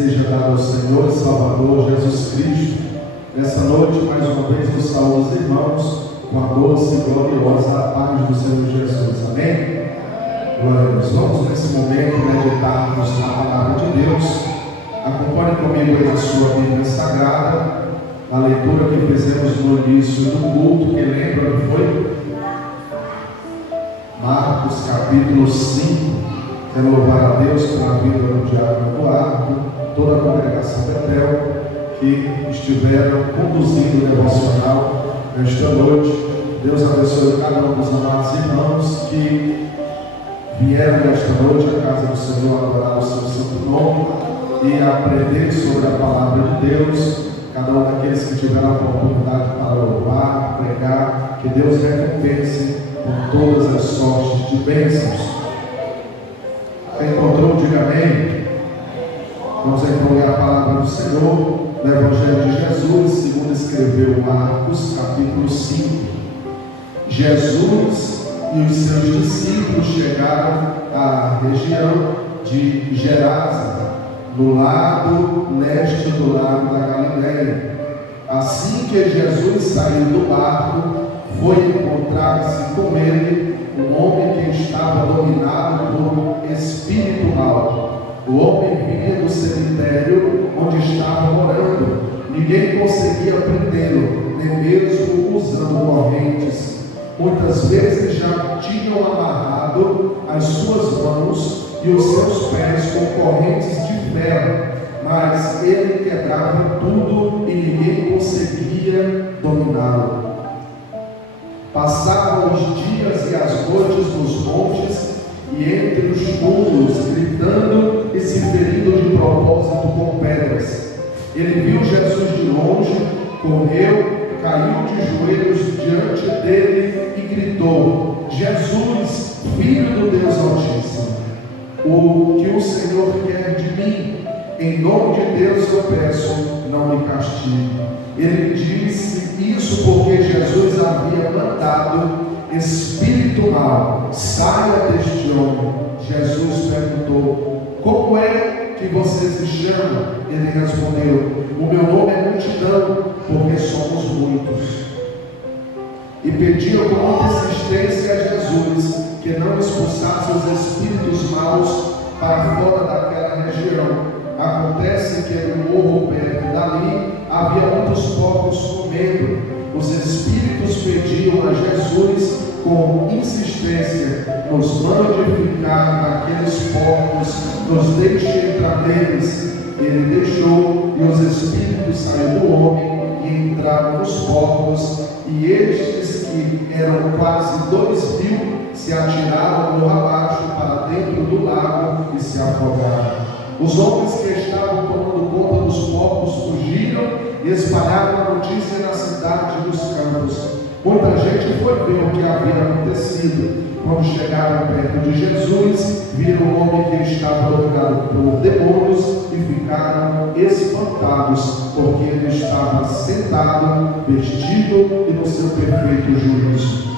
seja dado ao Senhor e Salvador Jesus Cristo. Nessa noite, mais uma vez, eu saúdo os irmãos com a doce e gloriosa paz do Senhor Jesus. Amém? Glória a Deus. Vamos nesse momento meditarmos na palavra de Deus. Acompanhe comigo aí na sua Bíblia Sagrada, a leitura que fizemos no início do culto, que lembra que foi Marcos capítulo 5. Quero louvar a Deus pela vida do diácono Eduardo, toda a congregação Betel, que estiveram conduzindo o devocional nesta noite. Deus abençoe cada um dos amados irmãos que vieram nesta noite à casa do Senhor adorar o seu santo nome e aprender sobre a palavra de Deus. Cada um daqueles que tiveram a oportunidade para louvar, pregar, que Deus recompense com todas as sortes de bênçãos. Quem encontrou, diga amém. Vamos então ler a palavra do Senhor no Evangelho de Jesus, segundo escreveu Marcos, capítulo 5. Jesus e os seus discípulos chegaram à região de Gerasa, no lado leste do lago da Galileia. Assim que Jesus saiu do barco, foi encontrar-se com ele um homem que estava dominado por espírito mau. O homem vinha do cemitério onde estava morando. Ninguém conseguia prendê-lo, nem mesmo usando correntes. Muitas vezes já tinham amarrado as suas mãos e os seus pés com correntes de ferro, mas ele quebrava tudo e ninguém conseguia dominá-lo. Passavam os dias e as noites nos montes e entre os túmulos, gritando e se ferindo de propósito com pedras. Ele viu Jesus de longe, correu, caiu de joelhos diante dele e gritou: Jesus, Filho do Deus Altíssimo, o que o Senhor quer de mim? Em nome de Deus eu peço, não me castigue. Ele disse isso porque Jesus havia mandado: espírito mau, saia deste homem. Jesus perguntou: como é que você se chama? Ele respondeu: o meu nome é multidão, porque somos muitos. E pediu com muita insistência a Jesus que não expulsasse os espíritos maus para fora daquela região. Acontece que no morro perto dali havia muitos porcos comendo. Os espíritos pediam a Jesus com insistência: nos mande ficar naqueles porcos, nos deixe entrar neles. Ele deixou e os espíritos saíram do homem e entraram nos porcos, e estes, que eram quase 2.000, se atiraram no abaixo para dentro do lago e se afogaram. Os homens que estavam tomando conta dos porcos fugiram e espalharam a notícia na cidade e nos campos. Muita gente foi ver o que havia acontecido. Quando chegaram perto de Jesus, viram o homem que estava dominado por demônios e ficaram espantados, porque ele estava sentado, vestido e no seu perfeito juízo.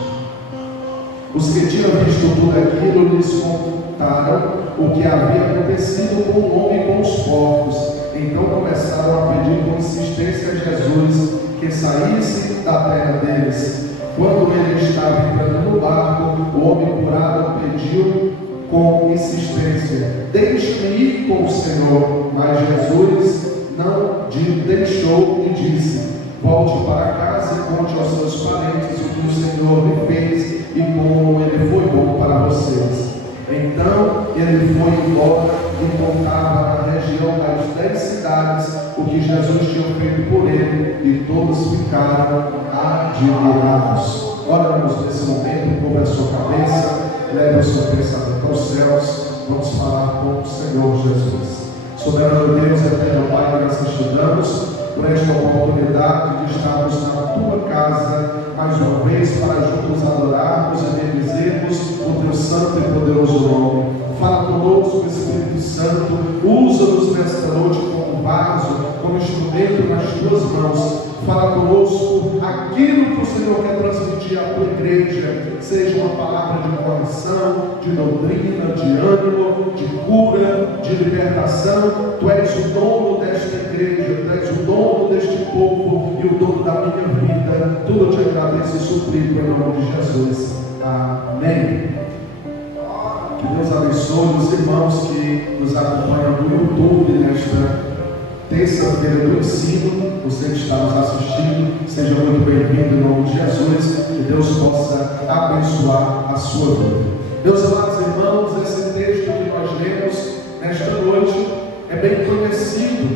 Os que tinham visto tudo aquilo lhes contaram o que havia acontecido com o homem e com os porcos. Então começaram a pedir com insistência a Jesus que saísse da terra deles. Quando ele estava entrando no barco, o homem curado pediu com insistência: deixe-me ir com o Senhor. Mas Jesus não deixou e disse: volte para casa e conte aos seus parentes o que o Senhor lhe fez e como ele foi bom para vocês. Então ele foi embora e contava na região das 10 cidades o que Jesus tinha feito por ele, e todos ficaram admirados. Oramos nesse momento, curva a sua cabeça, leve o seu pensamento aos céus. Vamos falar com o Senhor Jesus. Soberano Deus, eterno Pai, graças te damos por esta oportunidade de estarmos na tua casa mais uma vez para juntos adorarmos e bendizermos o teu santo e poderoso nome. Fala conosco, Espírito Santo, usa-nos nesta noite como vaso, como instrumento nas tuas mãos. Fala conosco aquilo que o Senhor quer transmitir à tua igreja seja uma palavra de correção, de doutrina, de ânimo, de cura, de libertação. Tu és o dono desta igreja, tu és o dono deste povo e o dono da minha vida. Tudo eu te agradeço e suplico em nome de Jesus. Amém. Que Deus abençoe os irmãos que nos acompanham no YouTube nesta terça-feira do ensino. Você que está nos assistindo, seja muito bem-vindo em nome de Jesus. Que Deus possa abençoar a sua vida. Meus amados irmãos, esse texto que nós lemos nesta noite é bem conhecido.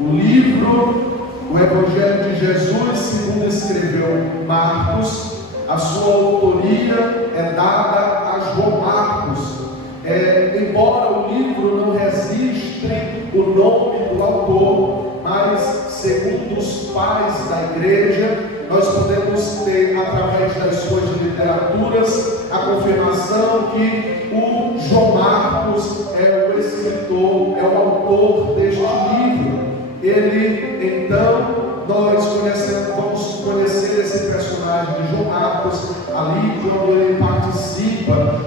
O livro, o Evangelho de Jesus, segundo escreveu Marcos, a sua autoria é dada a João Marcos. Embora o livro não registre o nome do autor, mas segundo os pais da igreja, nós podemos ter, através das suas literaturas, a confirmação que o João Marcos é o escritor, é o autor deste livro. Ele, então, nós vamos conhecer esse personagem de João Marcos ali quando ele participa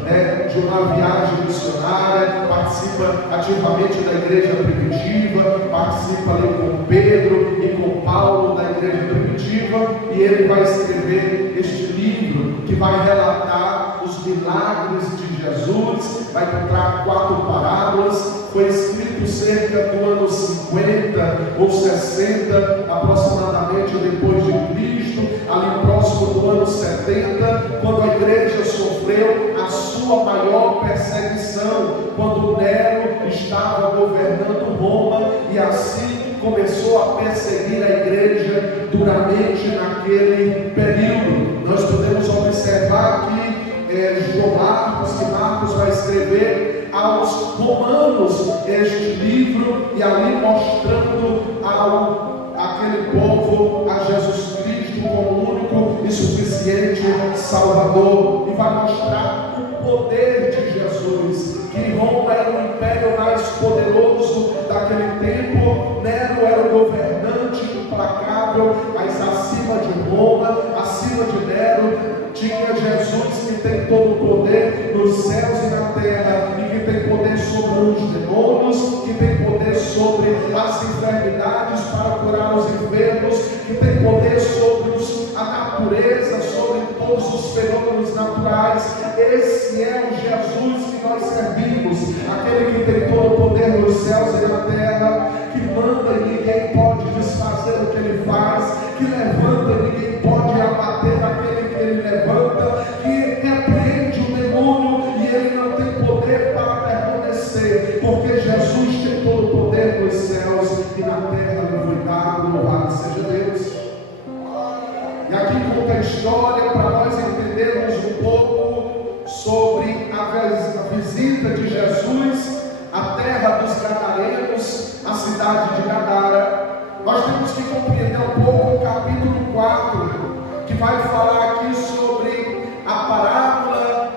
de uma viagem missionária, participa ativamente da igreja primitiva, participa ali com Pedro e com Paulo da igreja primitiva, e ele vai escrever este livro que vai relatar os milagres de Jesus, vai contar 4 parábolas. Foi escrito cerca do ano 50 ou 60 aproximadamente depois de Cristo, ali próximo do ano 70, quando a igreja sofreu a sua maior perseguição, quando Nero estava governando Roma, e assim começou a perseguir a igreja duramente naquele período. Nós podemos observar que João Marcos, que Marcos vai escrever aos romanos este livro, e ali mostrando aquele povo a Jesus Cristo como único e suficiente Salvador, e vai mostrar o poder de Jesus, que Roma era o império mais poderoso daquele tempo. Nero era o governante implacável, mas acima de Roma, acima de Nero, tinha Jesus, que tem todo o poder nos céus e na terra, e que tem poder sobre os demônios, que tem poder sobre as enfermidades para curar os enfermos, que tem poder sobre a natureza, sobre todos os fenômenos naturais. Esse é o Jesus que nós servimos, aquele que tem todo o poder nos céus e na terra, que manda e ninguém pode desfazer o que ele faz, que levanta e ninguém pode abater aquele que ele levanta, que repreende o demônio e ele não tem poder para permanecer, porque Jesus tem todo o poder nos céus e na terra. Não foi dado, louvado seja Deus. E aqui conta a história para nós entendermos um pouco sobre a visita de Jesus à terra dos Gadarenos, a cidade de Gadara. Nós temos que compreender um pouco o capítulo 4, que vai falar aqui sobre a parábola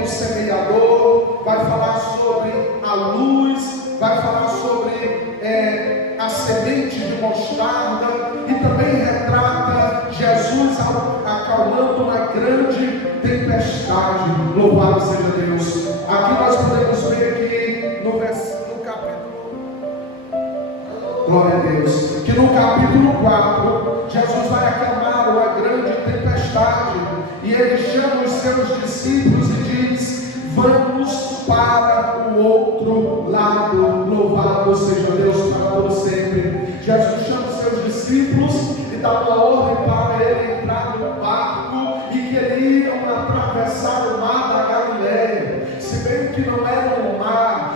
do semeador, vai falar sobre a luz, vai falar sobre a semente de mostarda, e também retrata Jesus acalmando uma grande tempestade. Louvado seja Deus. Aqui nós podemos ver que no capítulo, glória a Deus, que no capítulo 4, Jesus vai acalmar uma grande tempestade, e ele chama os seus discípulos e diz: vamos para o outro lado. Louvado seja Deus para todo sempre. Jesus chama os seus discípulos e dá uma ordem para ele entrar no barco, e que eles iam atravessar o mar da Galileia. Se bem que não era um mar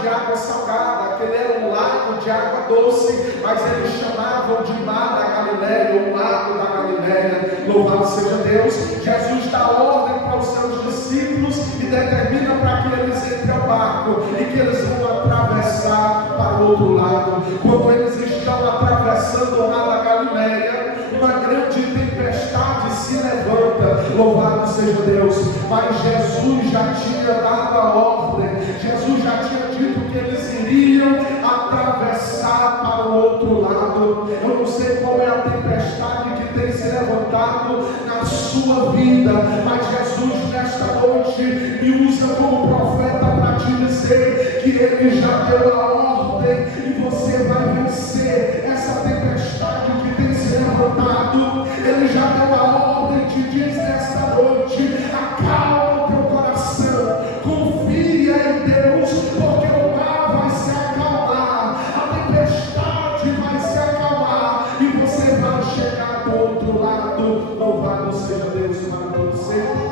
de água salgada, aquele era um lago de água doce, mas eles chamavam de mar da Galileia, o lago da Galileia. Louvado seja Deus. Jesus dá ordem para os seus discípulos e determina para que eles entrem ao barco e que eles vão atravessar para o outro lado. Quando eles estão atravessando o mar da Galileia, uma grande tempestade se levanta. Louvado seja Deus. Mas Jesus já tinha dado a ordem, Jesus já tinha dito que eles iriam atravessar para o outro lado. Eu não sei qual é a tempestade que tem se se levantado na sua vida. Mas Jesus, nesta noite, me usa como profeta para te dizer que Ele já deu a ordem e você vai vencer essa tempestade que tem se levantado. Ele já deu a ordem, te diz nesta noite: acalma o teu coração, confia em Deus, porque o mar vai se acalmar, a tempestade vai se acalmar e você vai chegar do outro lado. Louvado seja Deus para todo sempre.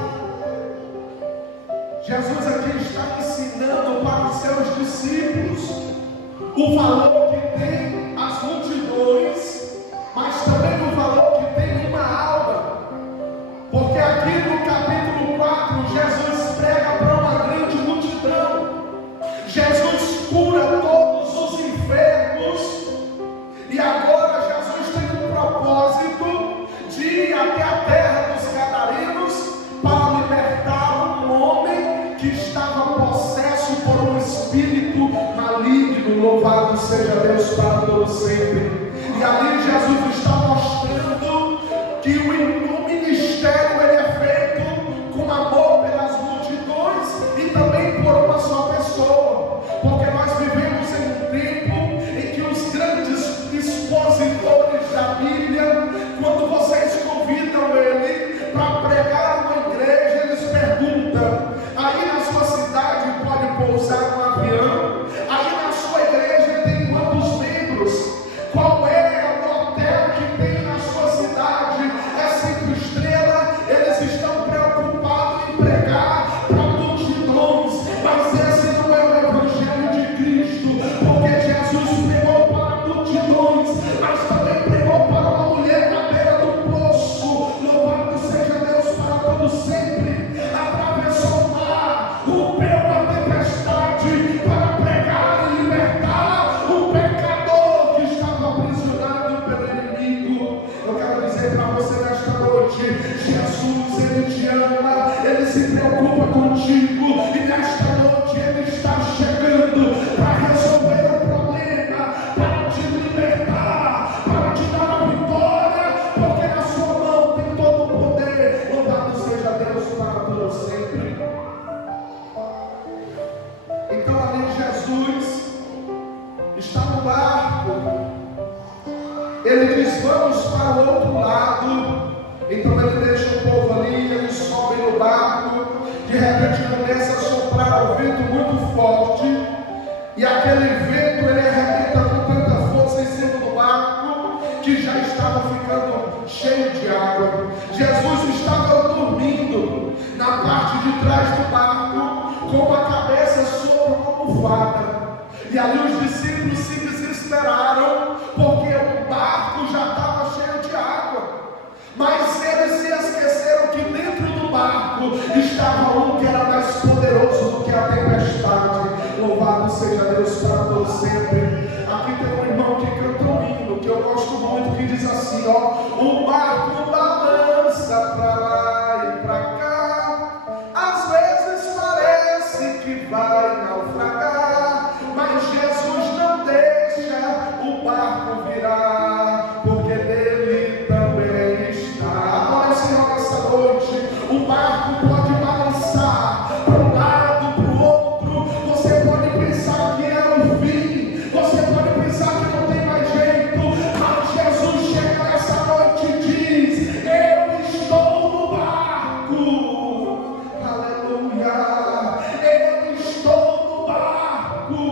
Jesus aqui está ensinando para os seus discípulos o valor que tem as multidões, mas também o valor que tem uma alma. Porque aqui no capítulo 4, Jesus prega para uma grande multidão. Jesus cura todos os enfermos. E agora Jesus tem um propósito de ir até a terra dos Gadarenos para libertar um homem que estava possesso por um espírito maligno. Louvado seja Deus para todo sempre. E ali Jesus está mostrando que o ministério ele é feito com amor pelas multidões e também por uma só pessoa. Porque nós vivemos em um tempo em que os grandes expositores da Bíblia, quando vocês convidam ele para pregar uma igreja, eles perguntam: aí na sua cidade pode pousar um avião? Aí na sua igreja tem quantos membros? Qual é o hotel que tem na sua cidade? É 5 estrelas? Eles estão preocupados em pregar para multidões, mas esse não é o Evangelho de Cristo, porque Jesus pregou para multidões, mas também pregou para uma mulher na beira do poço. Louvado seja Deus para todo sempre. Atravessou o mar, rompeu a tempestade para pregar e libertar o pecador que estava aprisionado pelo inimigo. Eu quero dizer para você nesta noite: Jesus, Ele te ama, Ele se preocupa contigo, e nesta noite Ele está chegando para resolver o problema, para te libertar, para te dar a vitória, porque na sua mão tem todo o poder. Louvado seja Deus para todo sempre. Então ali Jesus está no barco. Ele diz: vamos para o outro lado. Então ele deixa o povo ali, eles sobem no barco. De repente começa a soprar o vento muito forte, e aquele vento ele arrebenta com tanta força em cima do barco que já estava ficando cheio de água. Jesus estava dormindo na parte de trás do barco, com a cabeça sobre uma almofada. E ali os discípulos se desesperaram, porque o barco já estava cheio de água. Mas eles se esqueceram que dentro do barco estava um que era mais poderoso do que a tempestade. Louvado seja Deus para todo sempre. Aqui tem um irmão que canta um hino que eu gosto muito, que diz assim: ó, o barco balança para lá e para cá, às vezes parece que vai naufragar, mas Jesus não deixa o barco virar, porque nele também está. Agora, Senhor, nessa noite, o barco pode balançar para um lado, para o outro. Você pode pensar que é o fim, você pode pensar que não tem mais jeito, mas Jesus chega nessa noite e diz: eu estou no barco. Aleluia, eu estou no barco.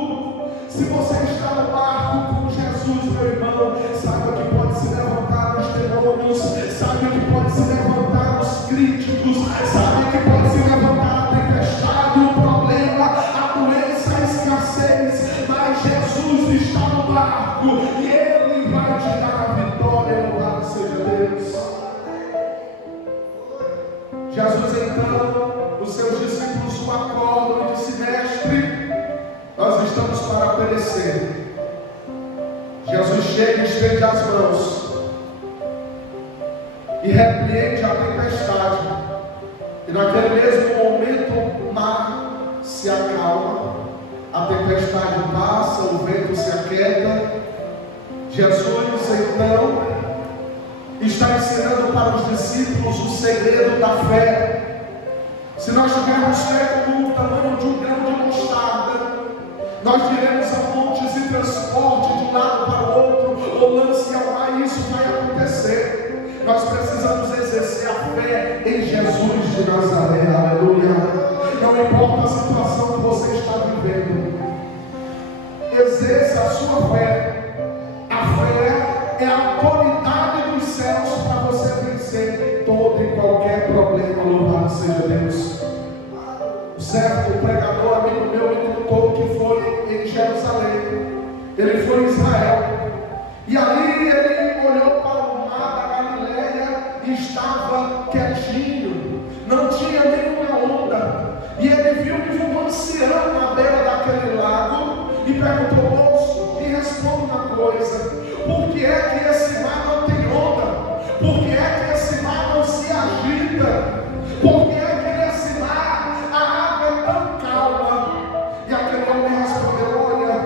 Se você está no barco com Jesus, meu irmão, saiba que pode se levantar os demônios, saiba que pode se levantar os críticos, saiba que pode se levantar a tempestade, o problema, a doença, a escassez, mas Jesus está no barco e Ele vai te dar a vitória. Louvado seja Deus. Jesus então, os seus discípulos o acordam e disse: mestre, nós estamos para perecer. Jesus chega e estende as mãos e repreende a tempestade, e naquele mesmo momento o mar se acalma, a tempestade passa, o vento se aquieta. Jesus então está ensinando ensinando para os discípulos o segredo da fé. Se nós tivermos fé como o tamanho de um grão de mostarda, nós diremos a montes e transporte de um lado para o outro, ou lance ao mar, e isso vai acontecer. Nós precisamos exercer a fé em Jesus de Nazaré, aleluia. Não importa a situação que você está vivendo, exerça a sua fé. A fé é a autoridade dos céus para você vencer todo e qualquer problema. Louvado seja Deus. Certo, o pregador, amigo meu, me contou que foi em Jerusalém. Ele foi em Israel. E ali ele olhou para o mar da Galileia e estava quietinho. Não tinha nenhuma onda. E ele viu que um ancião na beira daquele lago e perguntou: moço, me responda uma coisa. Por que é que esse mar não tem onda? Por que é que esse mar não se agita? Por que é que nesse mar a água é tão calma? E aquele homem respondeu: olha,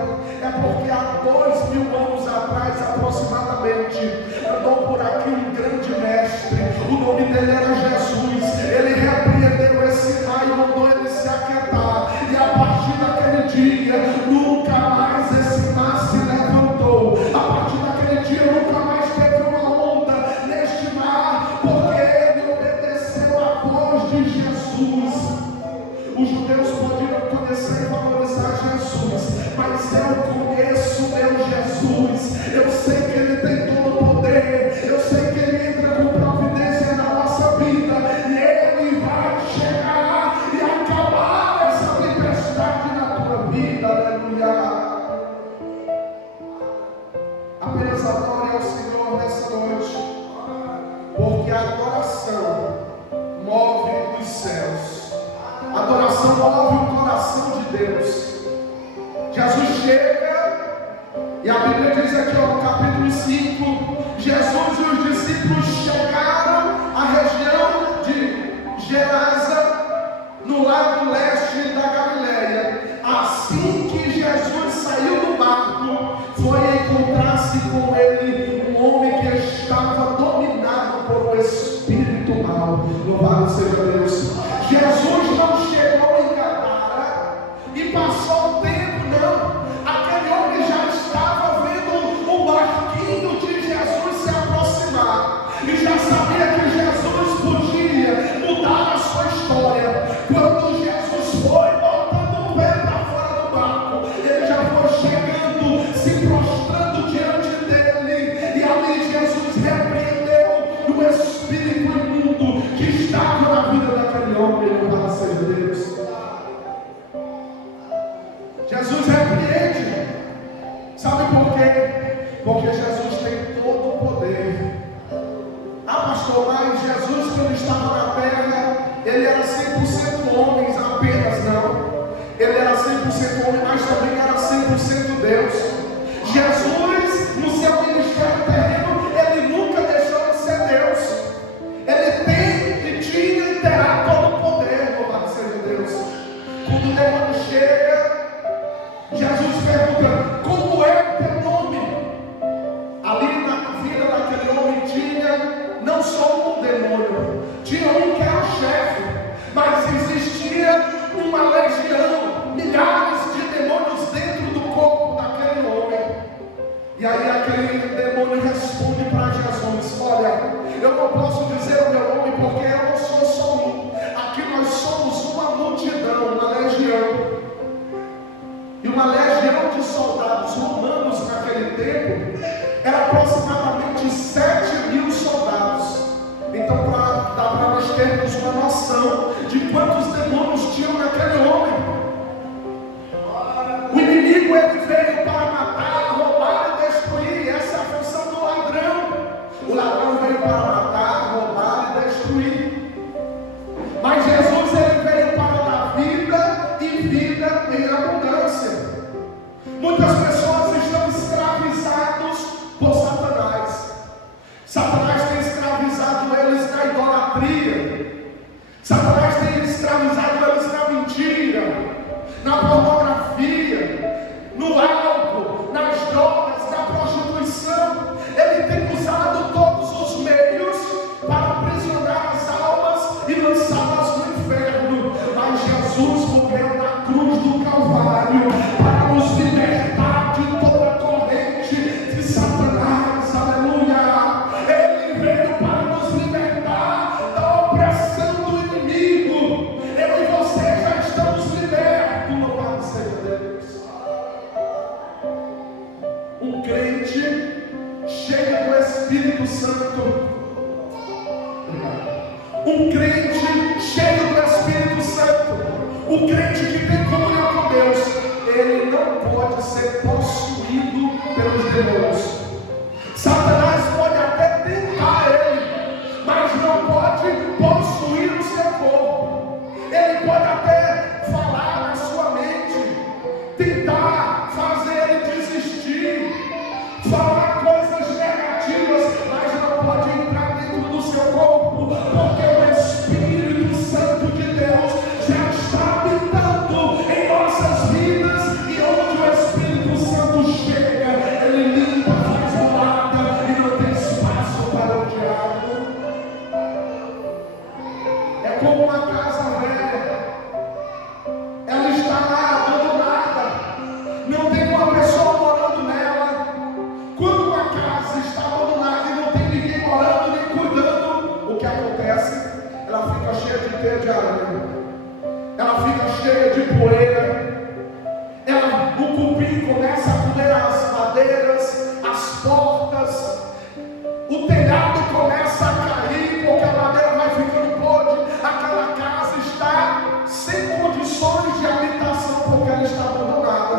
é porque há 2000 anos atrás aproximadamente andou por aqui um grande mestre. O nome dele era Jesus. Ele repreendeu esse mar e mandou ele se aquietar. E a partir daquele dia nunca mais esse mar se levantou. A partir daquele dia nunca mais teve uma onda neste mar, porque ele obedeceu a voz de Jesus. Os judeus podiam conhecer e valorizar Jesus, mas eu conheço meu Jesus. Eu sei que ele tem todo o poder. Eu sei que ele entra com providência na nossa vida, e ele vai chegar e acabar essa tempestade na tua vida. Aleluia. Apenas adore ao Senhor nessa noite, porque a adoração move os céus. A adoração move o coração de Deus. Jesus chega, e a Bíblia diz aqui no capítulo 5, Jesus e os discípulos chegaram à região de Gerasa, no lado leste da Galileia. Assim que Jesus saiu do barco, foi encontrar-se com ele um homem que estava dominado por um espírito mau. Louvado seja Deus. Jesus não chegou em Gadara e passou o tempo, não. Aquele homem já estava vendo o barquinho de Jesus se aproximar e já sabia que Jesus podia mudar a sua história. Quando Jesus foi botando o pé para fora do barco, ele já foi chegando, se prostrando diante dele, e ali Jesus repreendeu o espírito imundo que estava na vida daquele homem. Louvado seja Deus. Jesus repreende. Sabe por quê? Porque Jesus tem todo o poder. Ah, pastor, mas Jesus, quando estava na terra, ele era 100% homem apenas? Não. Ele era 100% homem, mas também era 100% Deus. Jesus, no seu ministério terreno, ele nunca deixou de ser Deus. Ele tem e tinha e terá todo o poder. Louvado seja Deus. Quando o demônio chega, Jesus pergunta: como é o teu nome? Ali na vida daquele homem tinha não só um demônio, tinha um que era o chefe, mas existia uma legião, milhares de demônios dentro do corpo daquele homem. E aí aquele demônio responde para Jesus: olha, eu não posso dizer o meu nome porque eu não sou só um. Aqui nós somos uma multidão, uma legião. E uma legião de soldados romanos naquele tempo era aproximadamente 7.000 soldados. Então dá para nós termos uma noção de quantos demônios tinham naquele homem. O inimigo, ele veio para matar, roubar e destruir. Essa é a função do ladrão. O ladrão veio para matar, roubar e destruir. Mas Jesus, ele veio para dar vida e vida em abundância. Muitas pessoas estão escravizadas por Satanás. Satanás tem escravizado eles na idolatria. Satanás tem escravizado eles na mentira, na pornografia, no álcool. Espírito Santo. Um crente cheio do Espírito Santo, um crente que tem comunhão com Deus, ele não pode ser possuído pelos demônios. Satanás pode até tentar ele, mas não pode possuir o seu corpo. Ele pode até falar na sua mente, tentar fazer ele desistir, falar coisas negativas, mas não pode entrar dentro do seu corpo, porque o Espírito Santo de Deus já está habitando em nossas vidas, e onde o Espírito Santo chega, ele limpa, faz morada e não tem espaço para o diabo. É como uma casa velha, ela está lá abandonada, não tem uma pessoa morando nela. Quando uma casa está abandonada e não tem ninguém morando nem cuidando, o que acontece? Ela fica cheia de teia de aranha, ela fica cheia de poeira, o cupim começa a comer as madeiras, as portas, o telhado começa a cair, porque a madeira vai ficando podre, aquela casa está sem condições de habitação, porque ela está abandonada.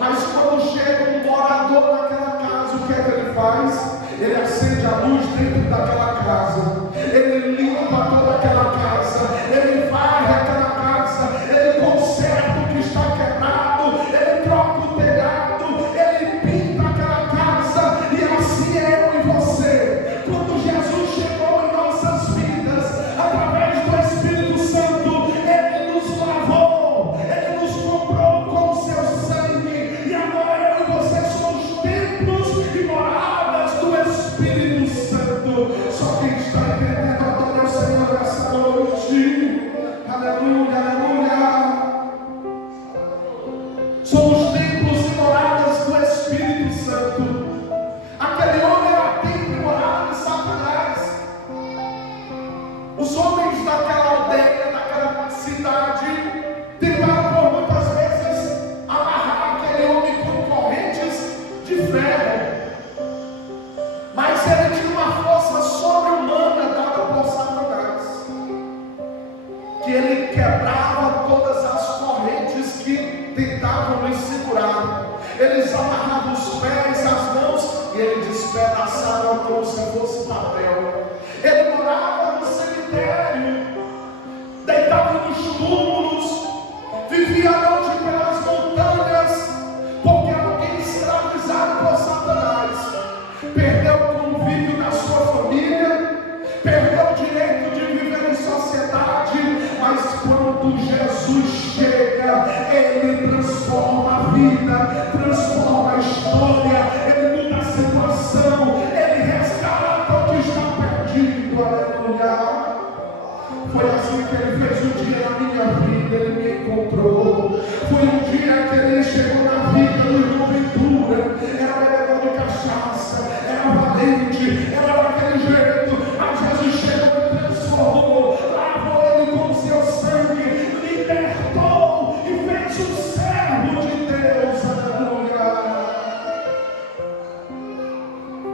Mas quando chega um morador naquela casa, o que é que ele faz? Ele acende a luz dentro daquela casa, ele limpa toda aquela casa, ele varre aquela casa, ele conserta o que está quebrado, ele troca o telhado, ele pinta aquela casa, e assim é eu e você. Quando Jesus chegou em nossas vidas, através do Espírito Santo, ele nos lavou, ele nos comprou com o seu sangue, e agora eu e você somos templos e moradas do Espírito Santo. Só quem está entendendo, adora o Senhor nessa noite. Aleluia, aleluia. Somos templos e moradas do Espírito Santo. Aquele homem era templo e morada de Satanás. Os homens daquela aldeia, daquela cidade, tentaram por muitas vezes amarrar aquele homem com correntes de ferro, mas ele tinha uma força sobre-humana dada por Satanás, que ele quebrava todas as correntes que tentavam lhe segurar. Eles amarravam os pés, as mãos, e ele despedaçava como se fosse papel. Ele morava no cemitério, deitava nos túmulos, vivia à noite pelas montanhas, porque era alguém escravizado por Satanás. Perdeu o convívio da sua família, perdeu o direito de viver em sociedade, mas quando Jesus chega, ele transforma a vida, transforma a história, ele muda a situação, ele resgata o que está perdido. Aleluia. Foi assim que ele fez um dia na minha vida, ele me encontrou. Foi um dia que ele chegou na vida do irmão Ventura, era bebedor de cachaça, era valente, era daquele jeito, mas Jesus chegou e transformou, lavou ele com o seu sangue, libertou e fez um servo de Deus. Aleluia.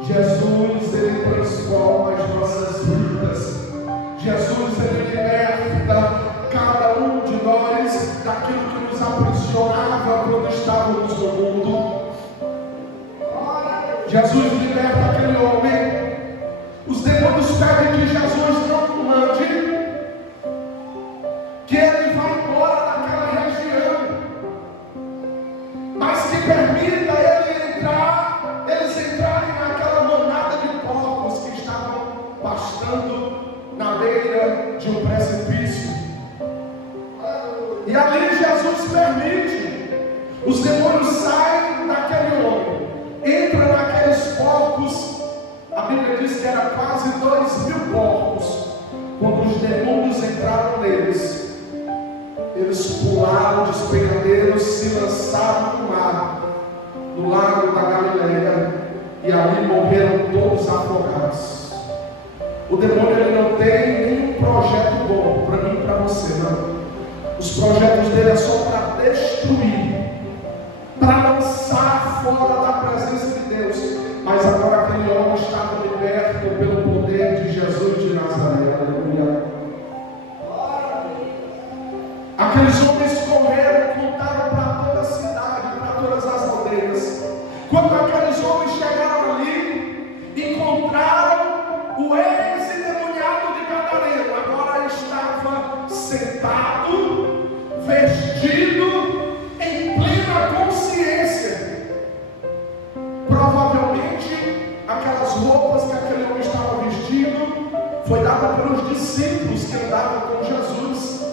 Jesus, ele transforma as nossas vidas. Jesus, ele liberta cada um de nós daquilo que nos aprisionava quando estávamos no mundo. Jesus liberta aquele homem. Os demônios pedem que Jesus não mande, que ele vá embora daquela região, mas que permita eles entrarem naquela manada de porcos que estavam pastando na beira de um precipício. E ali Jesus permite. Os demônios saem daquele homem, entram naqueles porcos. A Bíblia diz que era quase 2.000 porcos. Quando os demônios entraram neles, eles pularam dos pegadeiros, se lançaram no mar, no lago da Galileia, e ali morreram todos afogados. O demônio, ele não tem nenhum projeto bom para mim e para você, não. Os projetos dele é só para destruir, para lançar fora da presença de Deus. Mas agora aquele homem estava liberto, Quando aqueles homens chegaram ali, encontraram o ex-endemoniado de Gadareno. Agora estava sentado, vestido, em plena consciência. Provavelmente, aquelas roupas que aquele homem estava vestindo foi dada pelos discípulos que andavam com Jesus.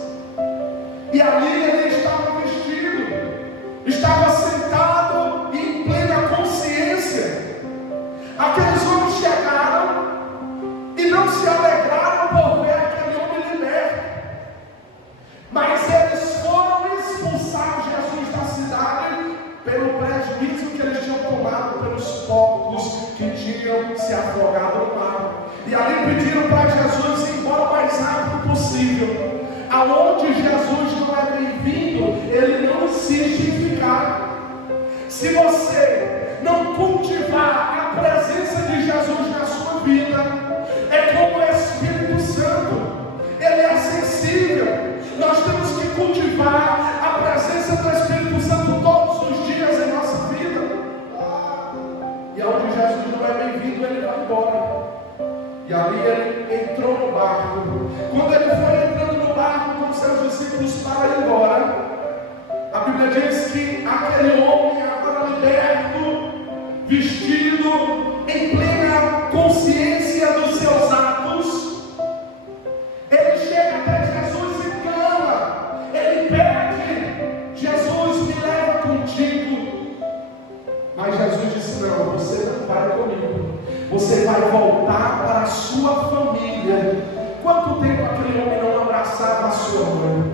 E ali ele estava vestido, estava sentado em plena consciência. Aqueles homens chegaram e não se alegraram por ver aquele homem liberto, mas eles foram expulsar Jesus da cidade pelo prejuízo que eles tinham tomado pelos povos que tinham se afogado no mar. E ali pediram para Jesus ir embora o mais rápido possível. Aonde Jesus não é bem-vindo, ele não insiste em ficar. Se você não cultivar a presença de Jesus na sua vida, é como o Espírito Santo, ele é acessível. Nós temos que cultivar a presença do Espírito Santo todos os dias em nossa vida. E aonde Jesus não é bem-vindo, ele vai embora. E ali ele entrou no barco. Quando ele foi entrando no barco com seus discípulos para ir embora, a Bíblia diz que aquele homem agora liberto, vestido, em plena consciência dos seus atos, ele chega até Jesus e clama. Ele pede: Jesus, me leva contigo. Mas Jesus disse: não, você não vai comigo. Você vai voltar para a sua família. Quanto tempo aquele homem não abraçava a sua mãe?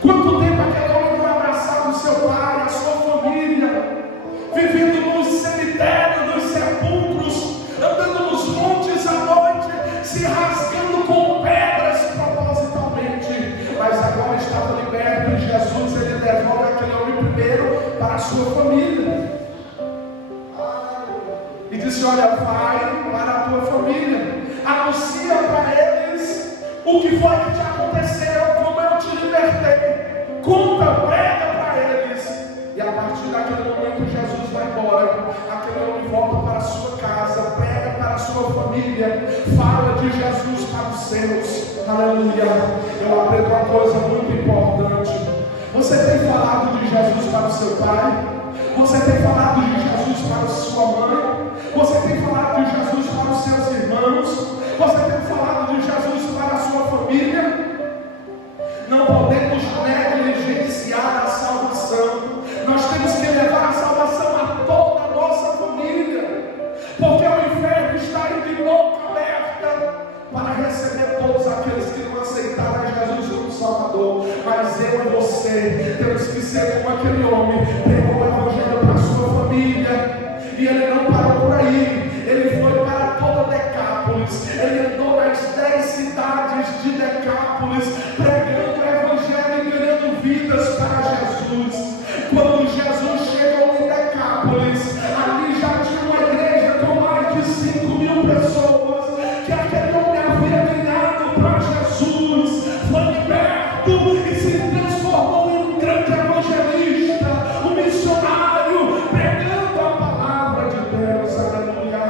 Quanto tempo aquele homem não abraçava o seu pai, a sua família? Vivendo nos cemitérios, nos sepulcros, andando nos montes à noite, se rasgando com pedras propositalmente. Mas agora estava liberto e Jesus, ele devolve aquele homem primeiro para a sua família. E disse: olha, vai para a tua família, anuncia para eles o que foi que te aconteceu, como eu te libertei, conta, prega para eles. E a partir daquele momento Jesus vai embora. Aquele homem volta para a sua casa, prega para a sua família, fala de Jesus para os seus. Aleluia. Eu aprendo uma coisa muito importante. Você tem falado de Jesus para o seu pai? Você tem falado de Jesus para a sua mãe? Você tem falado de Jesus para os seus irmãos? Você tem falado de Jesus para a sua família? Não podemos negligenciar a salvação. Nós temos que levar a salvação a toda a nossa família, porque o inferno está aí de boca aberta para receber todos aqueles que não aceitaram Jesus como Salvador. Mas eu e você temos que ser como aquele homem, pegou o evangelho para a sua família. E ele não parou por aí, ele foi para toda Decápolis, ele andou nas 10 cidades de Decápolis, pregando o evangelho e ganhando vidas para Jesus. Quando Jesus chegou em Decápolis, ali já tinha uma igreja com mais de 5.000 pessoas, que aquele homem havia ganhado para Jesus, foi liberto e se transformou em um grande evangelista, um missionário, pregando a palavra de Deus. Aleluia.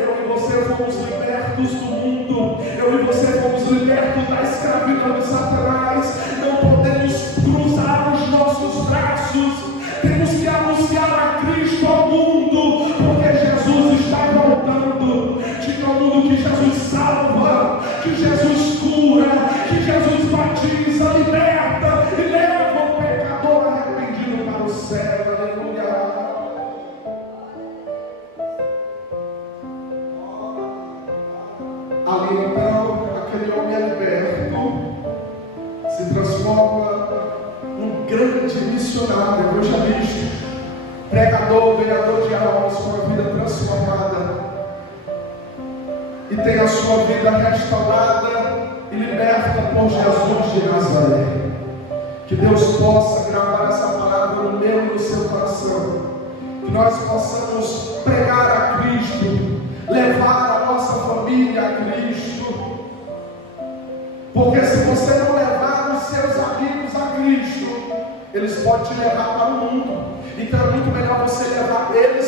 Eu e você fomos libertos do mundo, eu e você fomos libertos da escravidão de Satanás. Não podemos cruzar os nossos braços, temos que anunciar a Cristo ao mundo, porque Jesus está voltando. Diga ao mundo que Jesus salva, que Jesus cura, que Jesus batiza, liberta e leva o pecador arrependido para o céu. Aleluia. Ali então, aquele homem é liberto, se transforma num grande missionário, evangelista, pregador, ganhador de almas, com a vida transformada, e tem a sua vida restaurada e liberta por Jesus de Nazaré. Que Deus possa gravar essa palavra no meu e no seu coração, que nós possamos pregar a Cristo, levar a nossa família a Cristo, porque se você não levar os seus amigos a Cristo, eles podem te levar para o mundo. Então é muito melhor você levar eles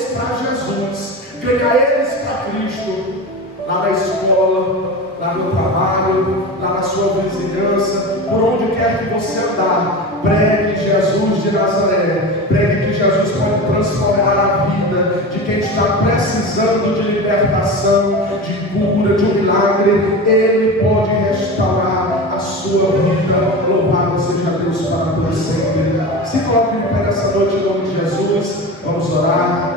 venha eles para Cristo, lá na escola, lá no trabalho, lá na sua vizinhança, por onde quer que você andar, pregue Jesus de Nazaré, pregue que Jesus pode transformar a vida de quem está precisando de libertação, de cura, de um milagre. Ele pode restaurar a sua vida. Louvado seja Deus para todos sempre. Se coloque em pé essa noite em nome de Jesus. Vamos orar.